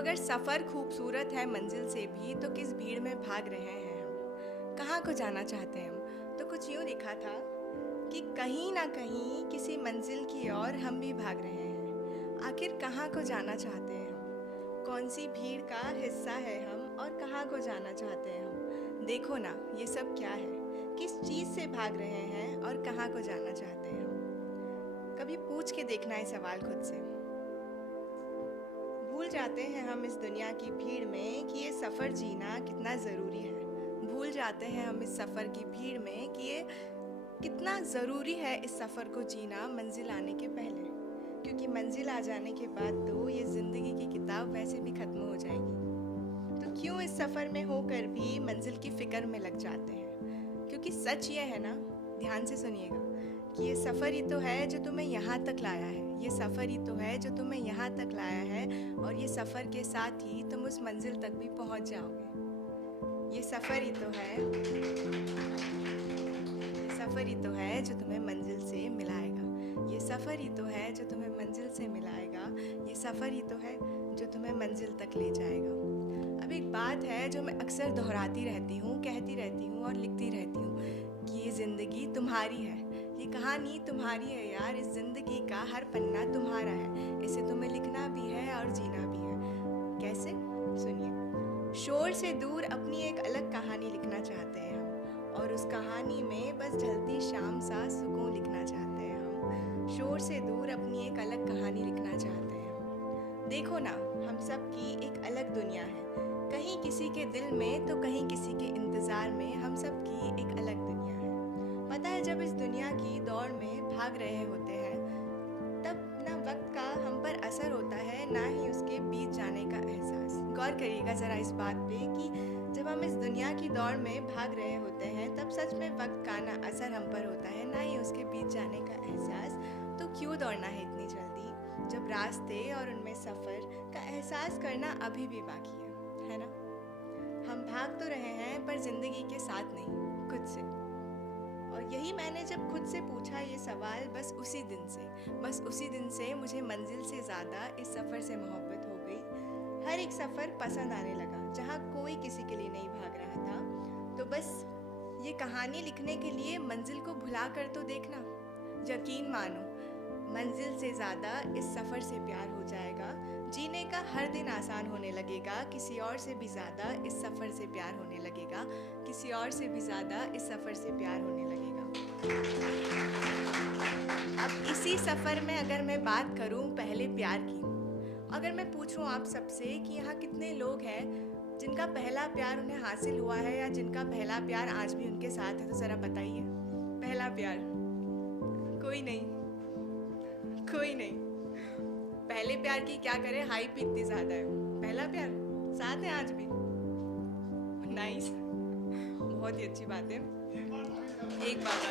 अगर सफ़र खूबसूरत है मंजिल से भी तो किस भीड़ में भाग रहे हैं हम, कहाँ को जाना चाहते हैं हम। तो कुछ यूँ लिखा था कि कहीं ना कहीं किसी मंजिल की ओर हम भी भाग रहे हैं। आखिर कहाँ को जाना चाहते हैं हम, कौन सी भीड़ का हिस्सा है हम और कहाँ को जाना चाहते हैं हम। देखो ना ये सब क्या है, किस चीज़ से भाग रहे हैं और कहाँ को जाना चाहते हैं हम। कभी पूछ के देखना है सवाल खुद से। भूल जाते हैं हम इस दुनिया की भीड़ में कि ये सफ़र जीना कितना ज़रूरी है। भूल जाते हैं हम इस सफ़र की भीड़ में कि ये कितना ज़रूरी है इस सफ़र को जीना मंजिल आने के पहले, क्योंकि मंजिल आ जाने के बाद तो ये ज़िंदगी की किताब वैसे भी ख़त्म हो जाएगी। तो क्यों इस सफ़र में होकर भी मंजिल की फ़िक्र में लग जाते हैं, क्योंकि सच ये है ना, ध्यान से सुनिएगा, कि ये सफ़र ही तो है जो तुम्हें यहाँ तक लाया है। ये सफ़र ही तो है जो तुम्हें यहाँ तक लाया है और ये सफ़र के साथ ही तुम उस मंजिल तक भी पहुँच जाओगे। ये सफ़र ही तो है, ये सफ़र ही तो है जो तुम्हें मंजिल से मिलाएगा। ये सफ़र ही तो है जो तुम्हें मंजिल से मिलाएगा। ये सफ़र ही तो है जो तुम्हें मंजिल तक ले जाएगा। अब एक बात है जो मैं अक्सर दोहराती रहती हूँ, कहती रहती हूँ और लिखती रहती हूँ कि ये ज़िंदगी तुम्हारी है, ये कहानी तुम्हारी है यार। इस ज़िंदगी का हर पन्ना तुम्हारा है, इसे तुम्हें लिखना भी है और जीना भी है। कैसे? सुनिए। शोर से दूर अपनी एक अलग कहानी लिखना चाहते हैं हम, और उस कहानी में बस ढलती शाम सा सुकून लिखना चाहते हैं हम। शोर से दूर अपनी एक अलग कहानी लिखना चाहते हैं हम। देखो ना, हम सब की एक अलग दुनिया है, कहीं किसी के दिल में तो कहीं किसी के इंतज़ार में। हम सब की एक अलग दुनिया है। पता है, जब इस दुनिया की दौड़ में भाग रहे होते हैं तब ना वक्त का हम पर असर होता है, ना ही उसके बीत जाने का एहसास। गौर करिएगा ज़रा इस बात पे कि जब हम इस दुनिया की दौड़ में भाग रहे होते हैं तब सच में वक्त का ना असर हम पर होता है, ना ही उसके बीत जाने का एहसास। तो क्यों दौड़ना है इतनी जल्दी, जब रास्ते और उनमें सफ़र का एहसास करना अभी भी बाकी है ना। हम भाग तो रहे हैं पर ज़िंदगी के साथ नहीं, खुद से। और यही मैंने जब खुद से पूछा ये सवाल, बस उसी दिन से मुझे मंजिल से ज़्यादा इस सफ़र से मोहब्बत हो गई। हर एक सफ़र पसंद आने लगा, जहाँ कोई किसी के लिए नहीं भाग रहा था। तो बस ये कहानी लिखने के लिए मंजिल को भुला कर तो देखना। यकीन मानो, मंजिल से ज़्यादा इस सफ़र से प्यार हो जाएगा। जीने का हर दिन आसान होने लगेगा, किसी और से भी ज़्यादा इस सफ़र से प्यार होने लगेगा। किसी और से भी ज़्यादा इस सफ़र से प्यार होने लगेगा। अब इसी सफ़र में अगर मैं बात करूं पहले प्यार की, अगर मैं पूछूं आप सबसे कि यहाँ कितने लोग हैं जिनका पहला प्यार उन्हें हासिल हुआ है या जिनका पहला प्यार आज भी उनके साथ है, तो ज़रा बताइए। पहला प्यार कोई नहीं, कोई नहीं। पहले प्यार की क्या करें, हाइप इतनी ज़्यादा है। पहला प्यार साथ है आज भी। नाइस, बहुत ही अच्छी बात है। एक बात आ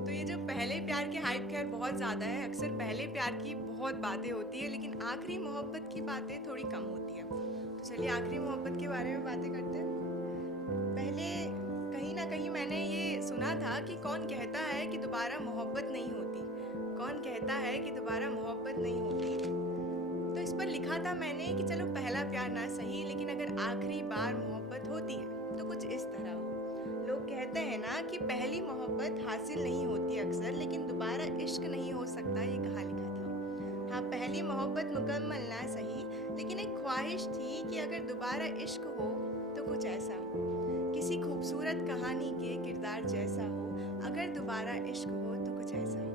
तो ये जो पहले प्यार की हाइप खैर बहुत ज़्यादा है। अक्सर पहले प्यार की बहुत बातें होती है लेकिन आखिरी मोहब्बत की बातें थोड़ी कम होती है। तो चलिए आखिरी मोहब्बत के बारे में बातें करते हैं। पहले कहीं ना कहीं मैंने ये सुना था कि कौन कहता है कि दोबारा मोहब्बत नहीं होती, कौन कहता है कि दोबारा मोहब्बत नहीं होती। तो इस पर लिखा था मैंने कि चलो पहला प्यार ना सही, लेकिन अगर आखिरी बार मोहब्बत होती है तो कुछ इस तरह हो। लोग कहते हैं ना कि पहली मोहब्बत हासिल नहीं होती अक्सर, लेकिन दोबारा इश्क नहीं हो सकता, ये कहाँ लिखा था। हाँ, पहली मोहब्बत मुकम्मल ना सही, लेकिन एक ख्वाहिश थी कि अगर दोबारा इश्क हो तो कुछ ऐसा हो, किसी खूबसूरत कहानी के किरदार जैसा हो। अगर दोबारा इश्क हो तो कुछ ऐसा हो,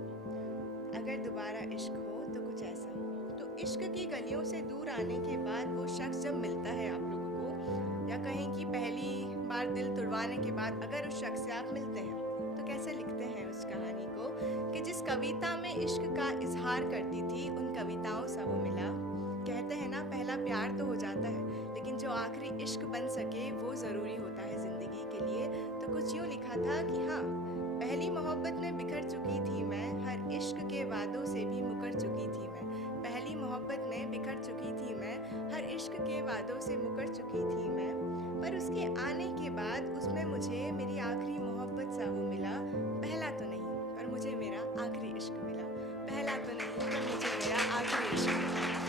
अगर दोबारा इश्क हो तो कुछ ऐसा हो। तो इश्क की गलियों से दूर आने के बाद वो शख्स जब मिलता है आप लोगों को, या कहें कि पहली बार दिल तुड़वाने के बाद अगर उस शख्स से आप मिलते हैं, तो कैसे लिखते हैं उस कहानी को कि जिस कविता में इश्क का इजहार करती थी उन कविताओं सा वो मिला। कहते हैं ना, पहला प्यार तो हो जाता है लेकिन जो आखिरी इश्क बन सके वो ज़रूरी होता है ज़िंदगी के लिए। तो कुछ यूँ लिखा था कि हाँ, पहली मोहब्बत में बिखर चुकी थी मैं, हर इश्क के वादों से भी मुकर चुकी थी मैं। पहली मोहब्बत में बिखर चुकी थी मैं, हर इश्क के वादों से मुकर चुकी थी मैं। पर उसके आने के बाद उसमें मुझे मेरी आखिरी मोहब्बत सा वो मिला। पहला तो नहीं पर मुझे मेरा आखिरी इश्क मिला। पहला पहला तो नहीं पर मुझे मेरा आखिरी इश्क मिला।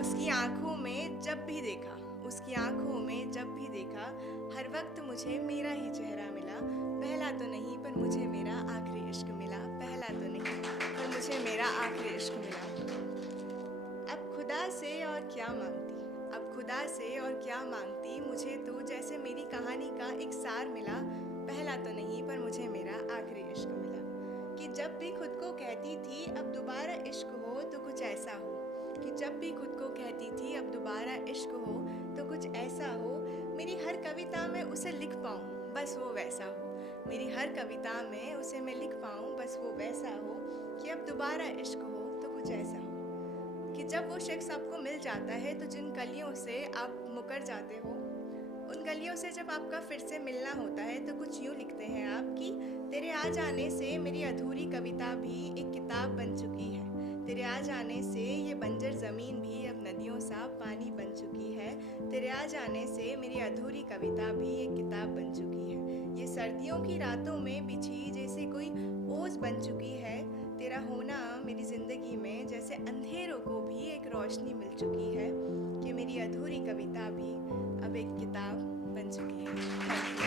उसकी आँखों में जब भी देखा, उसकी आँखों में जब भी देखा, हर वक्त मुझे मेरा ही चेहरा मिला। पहला तो नहीं पर मुझे मेरा आखिरी इश्क मिला। पहला तो नहीं पर मुझे मेरा आखिरी इश्क मिला। अब खुदा से और क्या मांगती, अब खुदा से और क्या मांगती, मुझे तो जैसे मेरी कहानी का एक सार मिला। पहला तो नहीं पर मुझे मेरा आखिरी इश्क मिला। कि जब भी खुद को कहती थी अब दोबारा इश्क हो तो कुछ ऐसा हो, कि जब भी खुद को कहती थी अब दोबारा इश्क हो तो कुछ ऐसा हो, मेरी हर कविता में उसे लिख पाऊँ बस वो वैसा हो। मेरी हर कविता में उसे मैं लिख पाऊँ बस वो वैसा हो, कि अब दोबारा इश्क हो तो कुछ ऐसा हो। कि जब वो शख्स आपको मिल जाता है तो जिन गलियों से आप मुकर जाते हो, उन गलियों से जब आपका फिर से मिलना होता है तो कुछ यूँ लिखते हैं आप कि तेरे आ जाने से मेरी अधूरी कविता भी एक किताब बन चुकी है। तेरे आ जाने से ये बंजर ज़मीन भी अब नदियों सा पानी बन चुकी है। तेरे आ जाने से मेरी अधूरी कविता भी एक किताब बन चुकी है। ये सर्दियों की रातों में बिछी जैसे कोई ओस बन चुकी है। तेरा होना मेरी ज़िंदगी में जैसे अंधेरों को भी एक रोशनी मिल चुकी है, कि मेरी अधूरी कविता भी अब एक किताब बन चुकी है।